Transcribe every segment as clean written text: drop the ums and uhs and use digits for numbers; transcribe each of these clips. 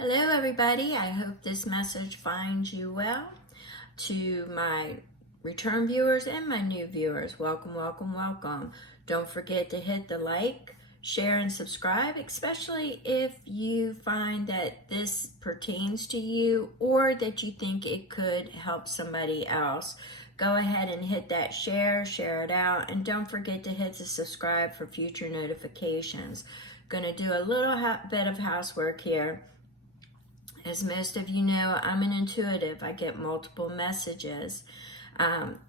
Hello everybody, I hope this message finds you well. To my return viewers and my new viewers, welcome, welcome, welcome. Don't forget to hit the like, share, and subscribe, especially if you find that this pertains to you or that you think it could help somebody else. Go ahead and hit that share it out, and don't forget to hit the subscribe for future notifications. Gonna do a little bit of housework here. As most of you know, I'm an intuitive. I get multiple messages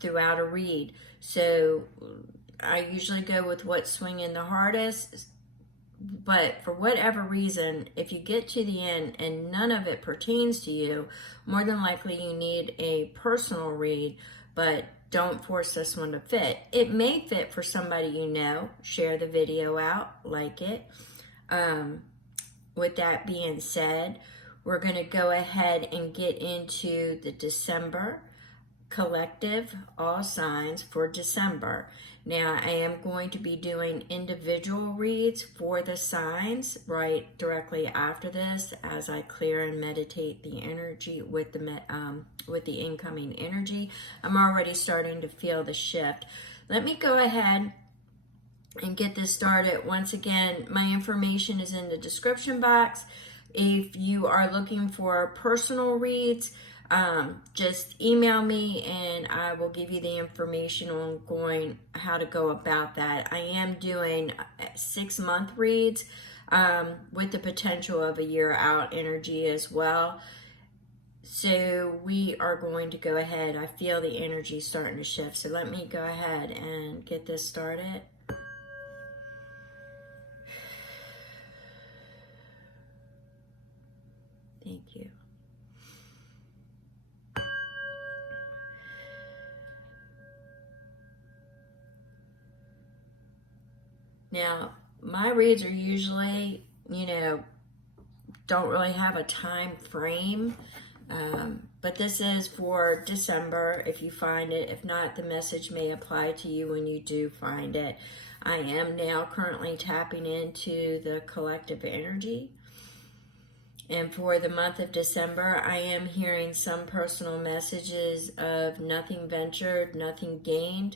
throughout a read. So I usually go with what's swinging the hardest. But for whatever reason, if you get to the end and none of it pertains to you, more than likely you need a personal read, but don't force this one to fit. It may fit for somebody you know. Share the video out, like it. With that being said, we're going to go ahead and get into the December collective, all signs for December. Now, I am going to be doing individual reads for the signs right directly after this, as I clear and meditate the energy with the incoming energy. I'm already starting to feel the shift. Let me go ahead and get this started. Once again, my information is in the description box. If you are looking for personal reads, just email me and I will give you the information on how to go about that. I am doing 6-month reads with the potential of a year out energy as well. So we are going to go ahead. I feel the energy starting to shift. So let me go ahead and get this started. Thank you. Now, my reads are usually, don't really have a time frame, but this is for December if you find it. If not, the message may apply to you when you do find it. I am now currently tapping into the collective energy. And for the month of December, I am hearing some personal messages of nothing ventured, nothing gained.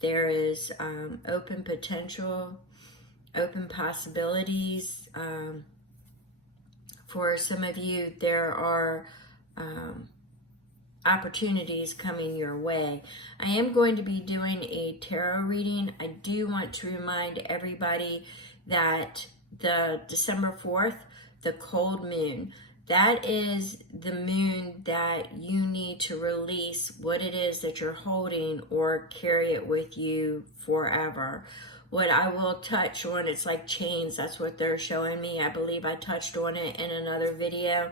There is open potential, open possibilities. For some of you, there are opportunities coming your way. I am going to be doing a tarot reading. I do want to remind everybody that the December 4th, the cold moon, that is the moon that you need to release what it is that you're holding or carry it with you forever. What I will touch on, it's like chains, that's what they're showing me. I believe I touched on it in another video.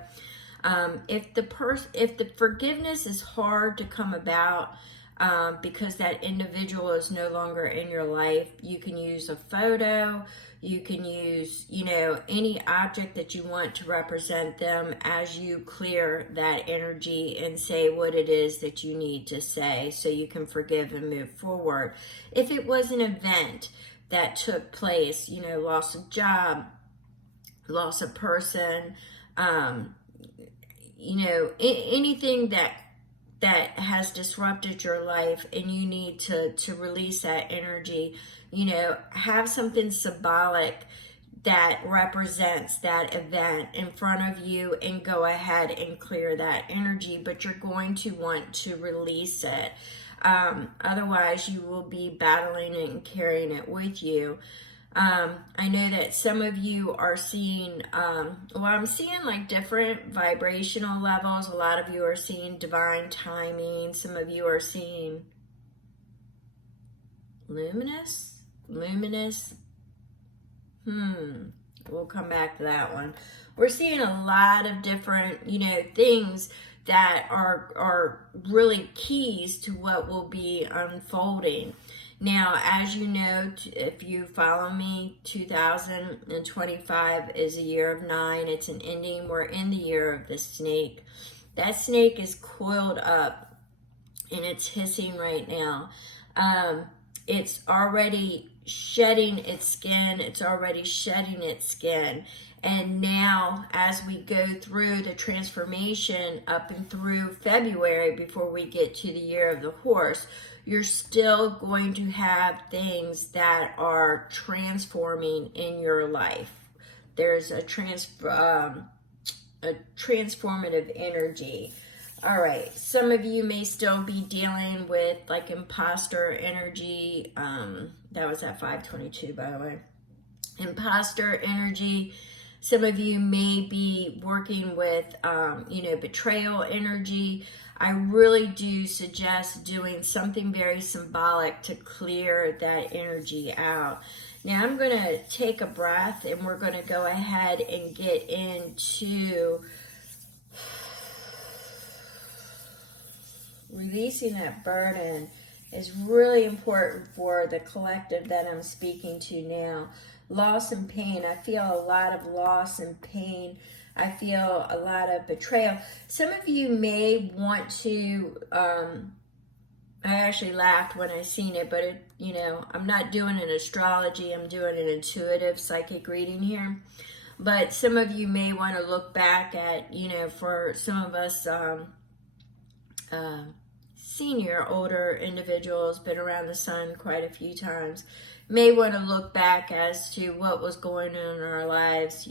If the forgiveness is hard to come about because that individual is no longer in your life, you can use a photo, you can use, any object that you want to represent them as you clear that energy and say what it is that you need to say so you can forgive and move forward. If it was an event that took place, loss of job, loss of person, anything that has disrupted your life and you need to release that energy, have something symbolic that represents that event in front of you and go ahead and clear that energy, but you're going to want to release it. Otherwise, you will be battling it and carrying it with you. I know that some of you are seeing, I'm seeing like different vibrational levels. A lot of you are seeing divine timing. Some of you are seeing luminous. We'll come back to that one. We're seeing a lot of different, things that are really keys to what will be unfolding. Now, as you know, if you follow me, 2025 is a year of 9. It's an ending. We're in the year of the snake. That snake is coiled up and it's hissing right now. It's already shedding its skin. And now, as we go through the transformation up and through February before we get to the year of the horse, you're still going to have things that are transforming in your life. There's a transformative energy. All right, some of you may still be dealing with like imposter energy. That was at 522, by the way. Imposter energy. Some of you may be working with, betrayal energy. I really do suggest doing something very symbolic to clear that energy out. Now I'm going to take a breath and we're going to go ahead and get into releasing that burden. Is really important for the collective that I'm speaking to now. Loss and pain. I feel a lot of loss and pain. I feel a lot of betrayal. Some of you may want to, I actually laughed when I seen it, but I'm not doing an astrology. I'm doing an intuitive psychic reading here. But some of you may want to look back at, for some of us, senior, older individuals, been around the sun quite a few times, may want to look back as to what was going on in our lives,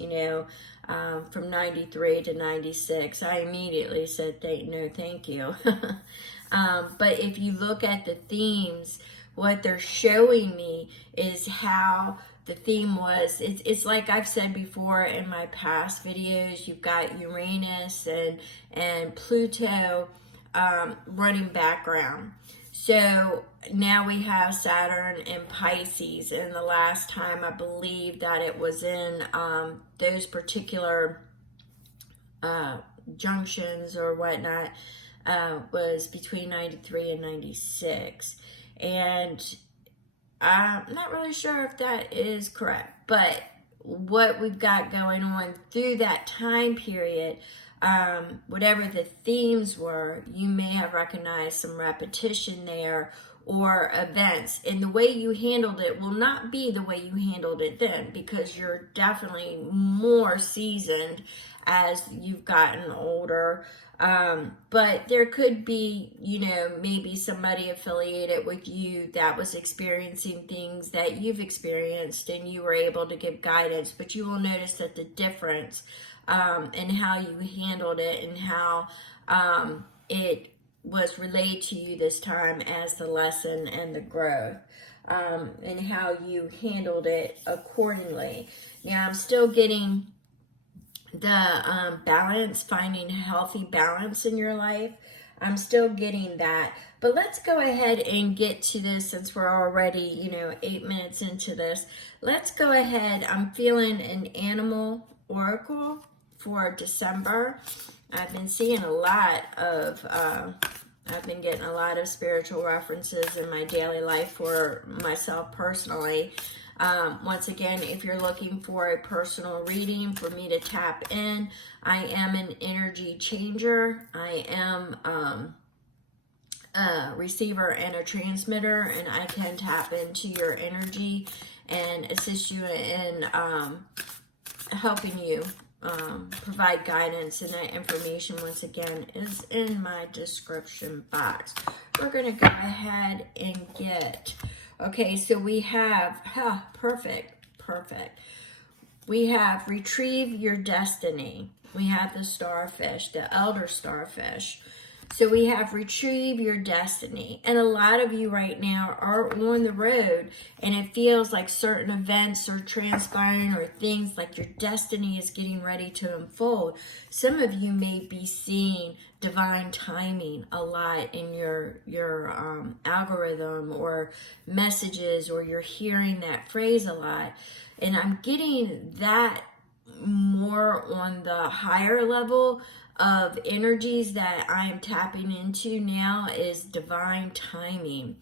from 93 to 96. I immediately said, no, thank you. But if you look at the themes, what they're showing me is how the theme was, it's like I've said before in my past videos, you've got Uranus and Pluto running background. So now we have Saturn and Pisces, and the last time I believe that it was in those particular junctions or whatnot was between 93 and 96. And I'm not really sure if that is correct, but what we've got going on through that time period, whatever the themes were, you may have recognized some repetition there or events, and the way you handled it will not be the way you handled it then, because you're definitely more seasoned as you've gotten older. But there could be, maybe somebody affiliated with you that was experiencing things that you've experienced and you were able to give guidance, but you will notice that the difference and how you handled it and how it was relayed to you this time as the lesson and the growth, and how you handled it accordingly. Now I'm still getting the balance, finding healthy balance in your life. I'm still getting that. But let's go ahead and get to this since we're already, 8 minutes into this. Let's go ahead. I'm feeling an animal oracle for December. I've been seeing a lot of, I've been getting a lot of spiritual references in my daily life for myself personally. Once again, if you're looking for a personal reading for me to tap in, I am an energy changer. I am a receiver and a transmitter, and I can tap into your energy and assist you in helping you provide guidance, and that information once again is in my description box. We're going to go ahead and get, okay, so we have, perfect. We have retrieve your destiny. We have the starfish, the elder starfish. So we have retrieve your destiny. And a lot of you right now are on the road, and it feels like certain events are transpiring or things like your destiny is getting ready to unfold. Some of you may be seeing divine timing a lot in your algorithm or messages, or you're hearing that phrase a lot. And I'm getting that more on the higher level of energies that I am tapping into now is divine timing.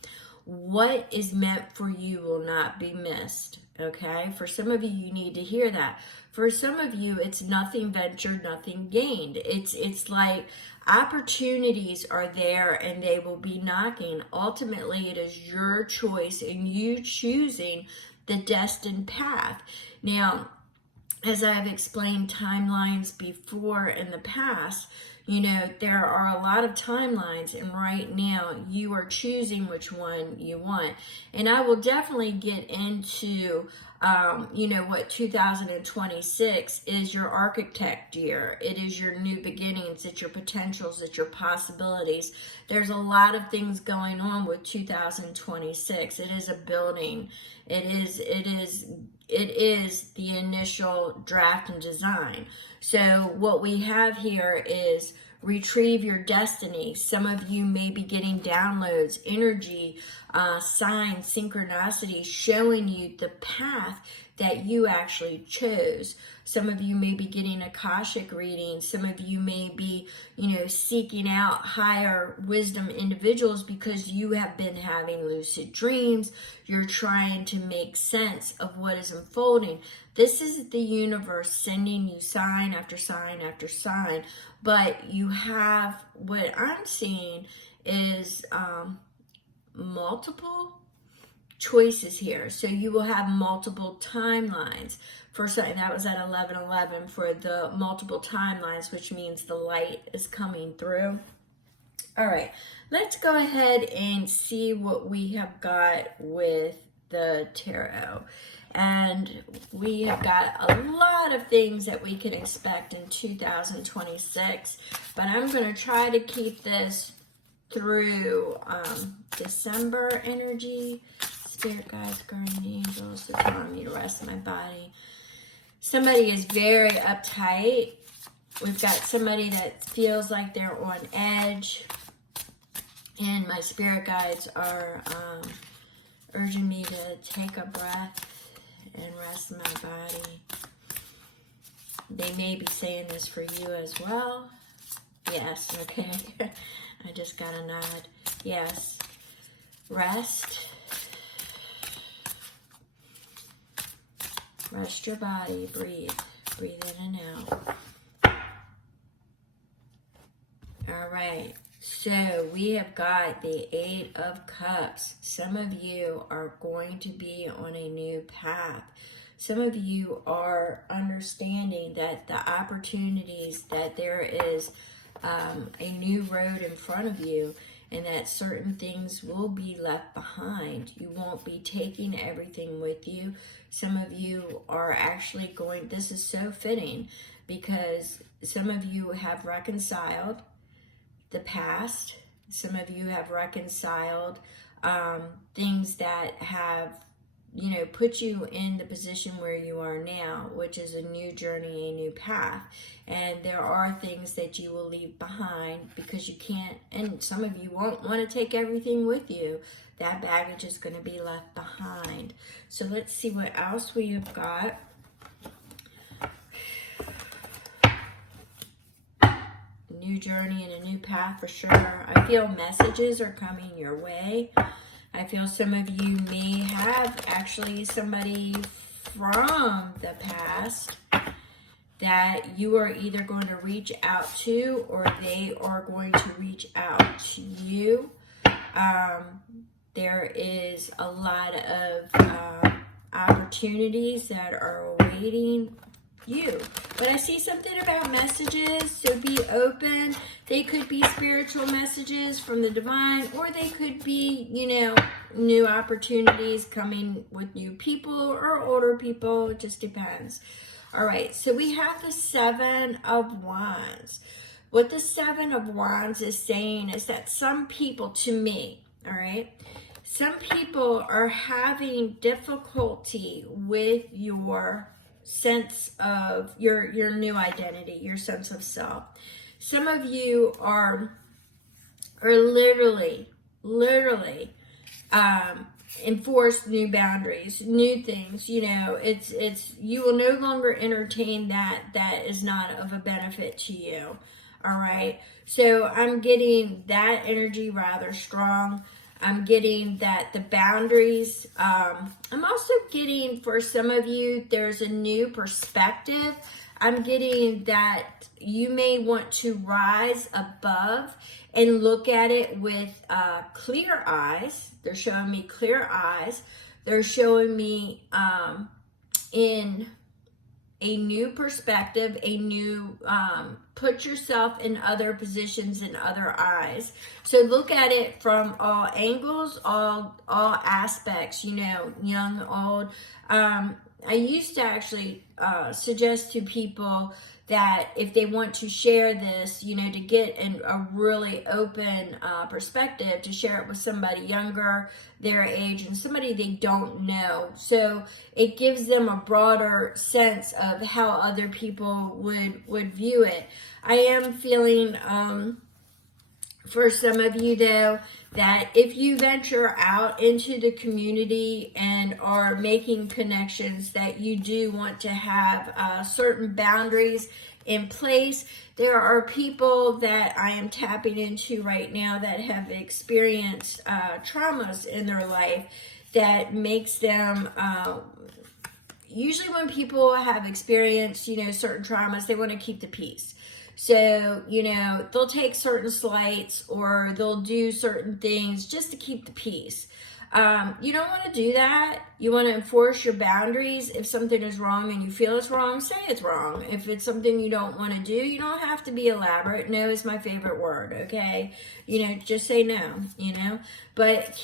What is meant for you will not be missed, okay? For some of you, you need to hear that. For some of you, it's nothing ventured, nothing gained. It's like opportunities are there and they will be knocking. Ultimately, it is your choice and you choosing the destined path. Now, as I've explained timelines before in the past, you know, there are a lot of timelines, and right now you are choosing which one you want. And I will definitely get into, you know, what 2026 is your architect year. It is your new beginnings, it's your potentials, it's your possibilities. There's a lot of things going on with 2026. It is a building. It is the initial draft and design. So what we have here is retrieve your destiny. Some of you may be getting downloads, energy, signs, synchronicity, showing you the path that you actually chose. Some of you may be getting Akashic readings. Some of you may be, you know, seeking out higher wisdom individuals because you have been having lucid dreams. You're trying to make sense of what is unfolding. This is the universe sending you sign after sign after sign. But you have, what I'm seeing is multiple choices here. So you will have multiple timelines. For something that was at 11:11 for the multiple timelines, which means the light is coming through. All right, let's go ahead and see what we have got with the tarot. And we have got a lot of things that we can expect in 2026, but I'm going to try to keep this through December energy. Spirit guides, guardian angels, they're telling me to rest my body. Somebody is very uptight. We've got somebody that feels like they're on edge. And my spirit guides are urging me to take a breath and rest my body. They may be saying this for you as well. Yes, okay. I just got a nod. Yes. Rest. Rest your body. Breathe. Breathe in and out. All right. So we have got the Eight of Cups. Some of you are going to be on a new path. Some of you are understanding that the opportunities, that there is a new road in front of you, and that certain things will be left behind. You won't be taking everything with you. Some of you are actually going, this is so fitting, because some of you have reconciled the past. Some of you have reconciled things that have, you know, put you in the position where you are now, which is a new journey, a new path. And there are things that you will leave behind because you can't, and some of you won't want to take everything with you. That baggage is going to be left behind. So let's see what else we have got. New journey and a new path for sure. I feel messages are coming your way. I feel some of you may have actually somebody from the past that you are either going to reach out to, or they are going to reach out to you. There is a lot of opportunities that are awaiting you. But I see something about messages, so be open. They could be spiritual messages from the divine, or they could be, you know, new opportunities coming with new people or older people. It just depends. All right, so we have the Seven of Wands. What the Seven of Wands is saying is that some people, to me, all right, some people are having difficulty with your sense of your new identity, your sense of self. Some of you are literally enforce new boundaries, new things. You know, it's you will no longer entertain that is not of a benefit to you. All right, so I'm getting that energy rather strong. I'm getting that the boundaries, I'm also getting, for some of you, there's a new perspective. I'm getting that you may want to rise above and look at it with clear eyes. They're showing me clear eyes. They're showing me in a new perspective, a new, put yourself in other positions, in other eyes. So look at it from all angles, all aspects, you know, young, old. I used to actually suggest to people that if they want to share this, you know, to get a really open perspective, to share it with somebody younger, their age, and somebody they don't know. So it gives them a broader sense of how other people would view it. I am feeling, for some of you though, that if you venture out into the community and are making connections, that you do want to have certain boundaries in place. There are people that I am tapping into right now that have experienced traumas in their life that makes them, usually when people have experienced, you know, certain traumas, they want to keep the peace. So, you know, they'll take certain slights or they'll do certain things just to keep the peace. You don't want to do that. You want to enforce your boundaries. If something is wrong and you feel it's wrong, say it's wrong. If it's something you don't want to do, you don't have to be elaborate. No is my favorite word, okay? You know, just say no, you know? But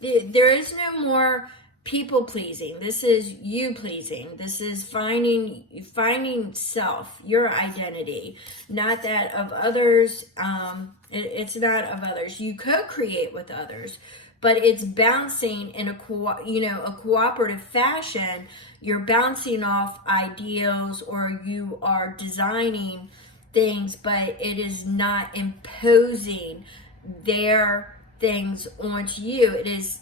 there is no more people pleasing. This is you pleasing. This is finding self, your identity, not that of others. It's not of others. You co-create with others, but it's bouncing in a cooperative fashion. You're bouncing off ideals, or you are designing things, but it is not imposing their things onto you. It is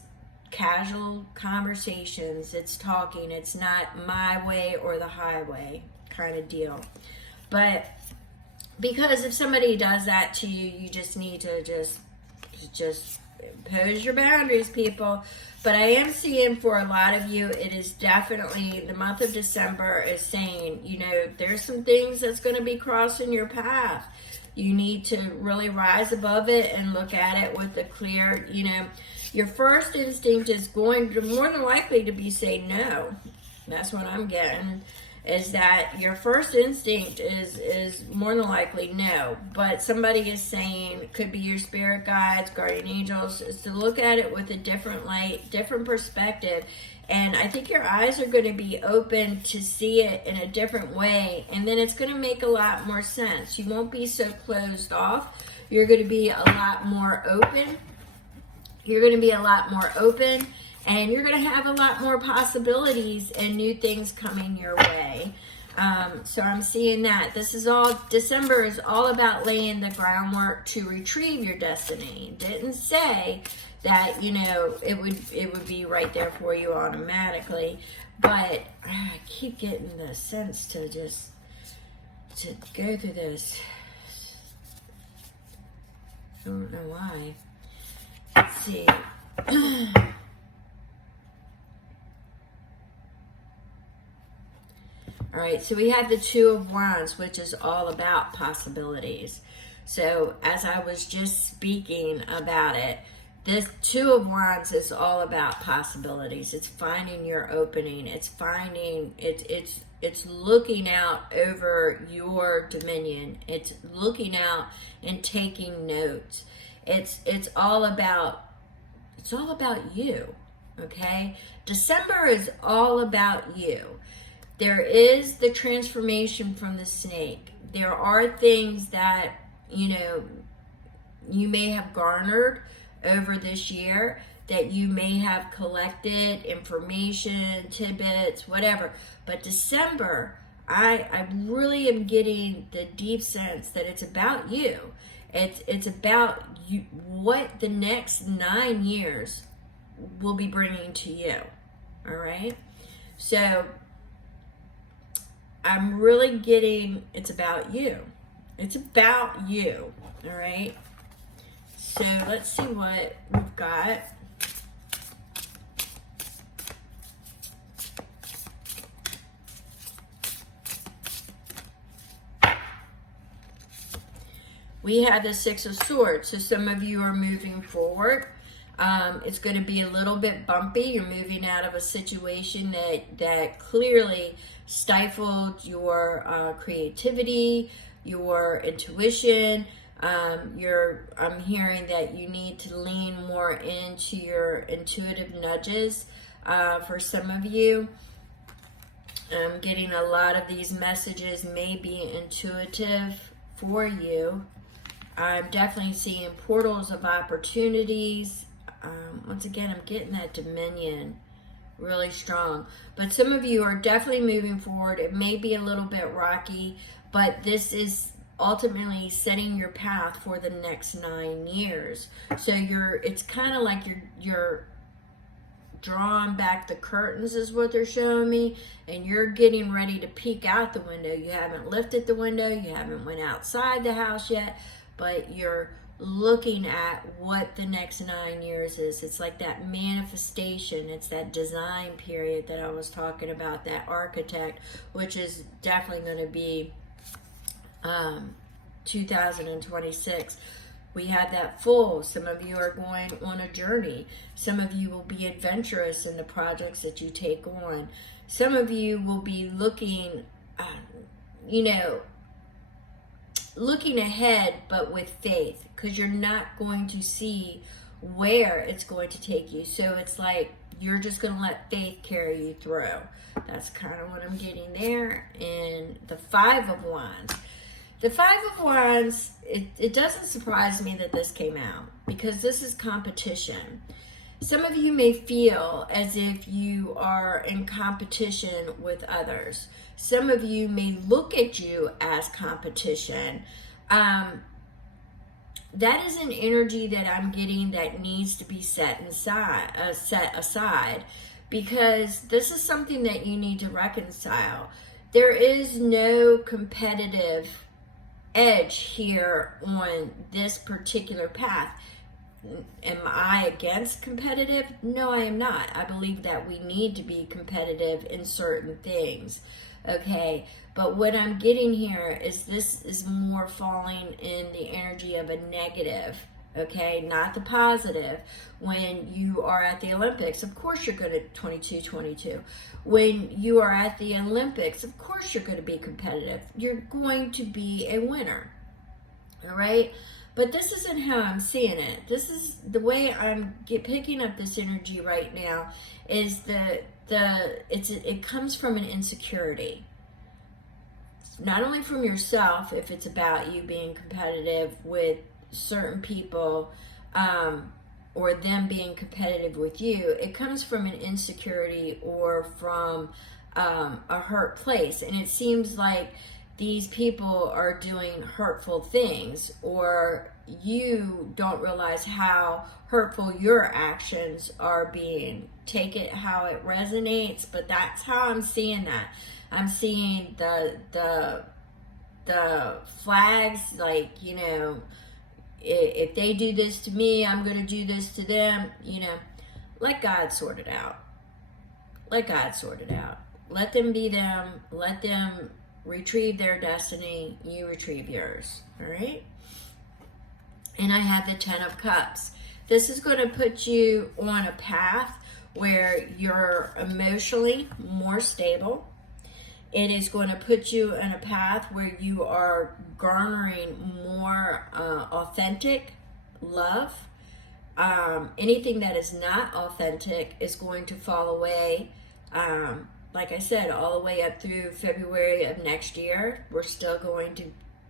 casual conversations. It's talking. It's not my way or the highway kind of deal. But because if somebody does that to you, you just need to just impose your boundaries, people. But I am seeing for a lot of you, it is definitely the month of December is saying, you know, there's some things that's going to be crossing your path. You need to really rise above it and look at it with a clear, you know, your first instinct is going to more than likely to be say no. That's what I'm getting, is that your first instinct is more than likely no. But somebody is saying, it could be your spirit guides, guardian angels, is to look at it with a different light, different perspective. And I think your eyes are going to be open to see it in a different way. And then it's going to make a lot more sense. You won't be so closed off. You're going to be a lot more open. You're going to be a lot more open, and you're going to have a lot more possibilities and new things coming your way. So I'm seeing that. December is all about laying the groundwork to retrieve your destiny. Didn't say that, you know, it would be right there for you automatically, but I keep getting the sense to go through this. I don't know why. Let's see. All right, so we have the Two of Wands, which is all about possibilities. So as I was just speaking about it, this Two of Wands is all about possibilities. It's finding your opening. It's finding, it's looking out over your dominion. It's looking out and taking notes. It's all about you, okay? December is all about you. There is the transformation from the snake. There are things that, you know, you may have garnered over this year, that you may have collected information, tidbits, whatever. But December, I really am getting the deep sense that it's about you. It's about you, what the next 9 years will be bringing to you. All right? So I'm really getting, it's about you. It's about you. All right? So let's see what we've got. We have the Six of Swords. So some of you are moving forward. It's going to be a little bit bumpy. You're moving out of a situation that clearly stifled your creativity, your intuition. I'm hearing that you need to lean more into your intuitive nudges. For some of you, I'm getting a lot of these messages may be intuitive for you. I'm definitely seeing portals of opportunities. Once again, I'm getting that dominion really strong. But some of you are definitely moving forward. It may be a little bit rocky, but this is ultimately setting your path for the next 9 years. So it's kind of like you're drawing back the curtains is what they're showing me, and you're getting ready to peek out the window. You haven't lifted the window, you haven't went outside the house yet, but you're looking at what the next 9 years is. It's like that manifestation. It's that design period that I was talking about, that architect, which is definitely going to be 2026. We had that full. Some of you are going on a journey. Some of you will be adventurous in the projects that you take on. Some of you will be looking, looking ahead, but with faith, because you're not going to see where it's going to take you. So it's like you're just going to let faith carry you through. That's kind of what I'm getting there. And the Five of Wands. The Five of Wands, it doesn't surprise me that this came out, because this is competition. Some of you may feel as if you are in competition with others. Some of you may look at you as competition. That is an energy that I'm getting that needs to be set aside, because this is something that you need to reconcile. There is no competitive edge here on this particular path. Am I against competitive? No, I am not. I believe that we need to be competitive in certain things. Okay, but what I'm getting here is this is more falling in the energy of a negative, okay, not the positive. When you are at the Olympics, of course you're going to 22. When you are at the Olympics, of course you're going to be competitive. You're going to be a winner, all right? But this isn't how I'm seeing it. This is the way I'm picking up this energy right now. Is it comes from an insecurity, not only from yourself, if it's about you being competitive with certain people, or them being competitive with you. It comes from an insecurity or from a hurt place, and it seems like these people are doing hurtful things, or you don't realize how hurtful your actions are being. Take it how it resonates, but that's how I'm seeing that. I'm seeing the flags, like, if they do this to me, I'm going to do this to them. Let God sort it out. Let God sort it out. Let them be them. Let them retrieve their destiny. You retrieve yours. All right? And I have the 10 of Cups. This is going to put you on a path where you're emotionally more stable. It is going to put you in a path where you are garnering more authentic love. Anything that is not authentic is going to fall away. Like I said, all the way up through February of next year, we're still going to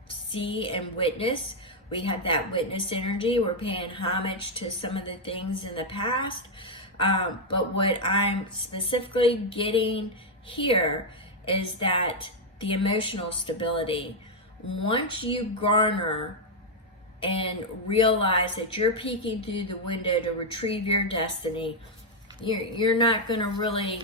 see and witness. We have that witness energy. We're paying homage to some of the things in the past. But what I'm specifically getting here is that the emotional stability, once you garner and realize that you're peeking through the window to retrieve your destiny, you're not going to really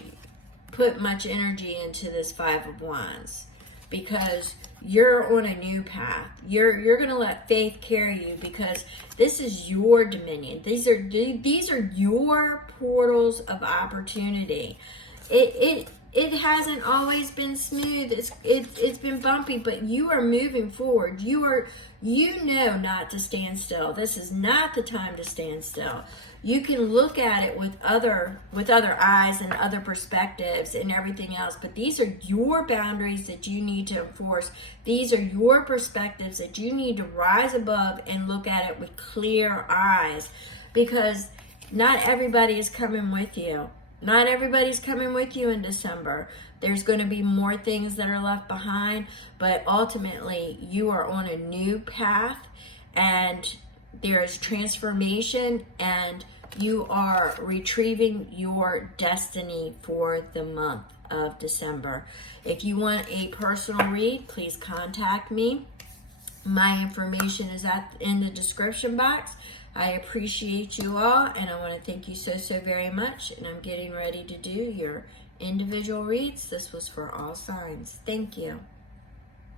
put much energy into this Five of Wands, because you're on a new path. You're going to let faith carry you, because this is your dominion. These are your portals of opportunity. it hasn't always been smooth. It's been bumpy, but you are moving forward. You know not to stand still. This is not the time to stand still. You can look at it with other eyes and other perspectives and everything else, but these are your boundaries that you need to enforce. These are your perspectives that you need to rise above and look at it with clear eyes, because not everybody is coming with you. Not everybody's coming with you in December. There's going to be more things that are left behind, but ultimately you are on a new path, and there is transformation, and you are retrieving your destiny for the month of December. If you want a personal read, please contact me. My information is in the description box. I appreciate you all, and I want to thank you so very much. And I'm getting ready to do your individual reads. This was for all signs. Thank you.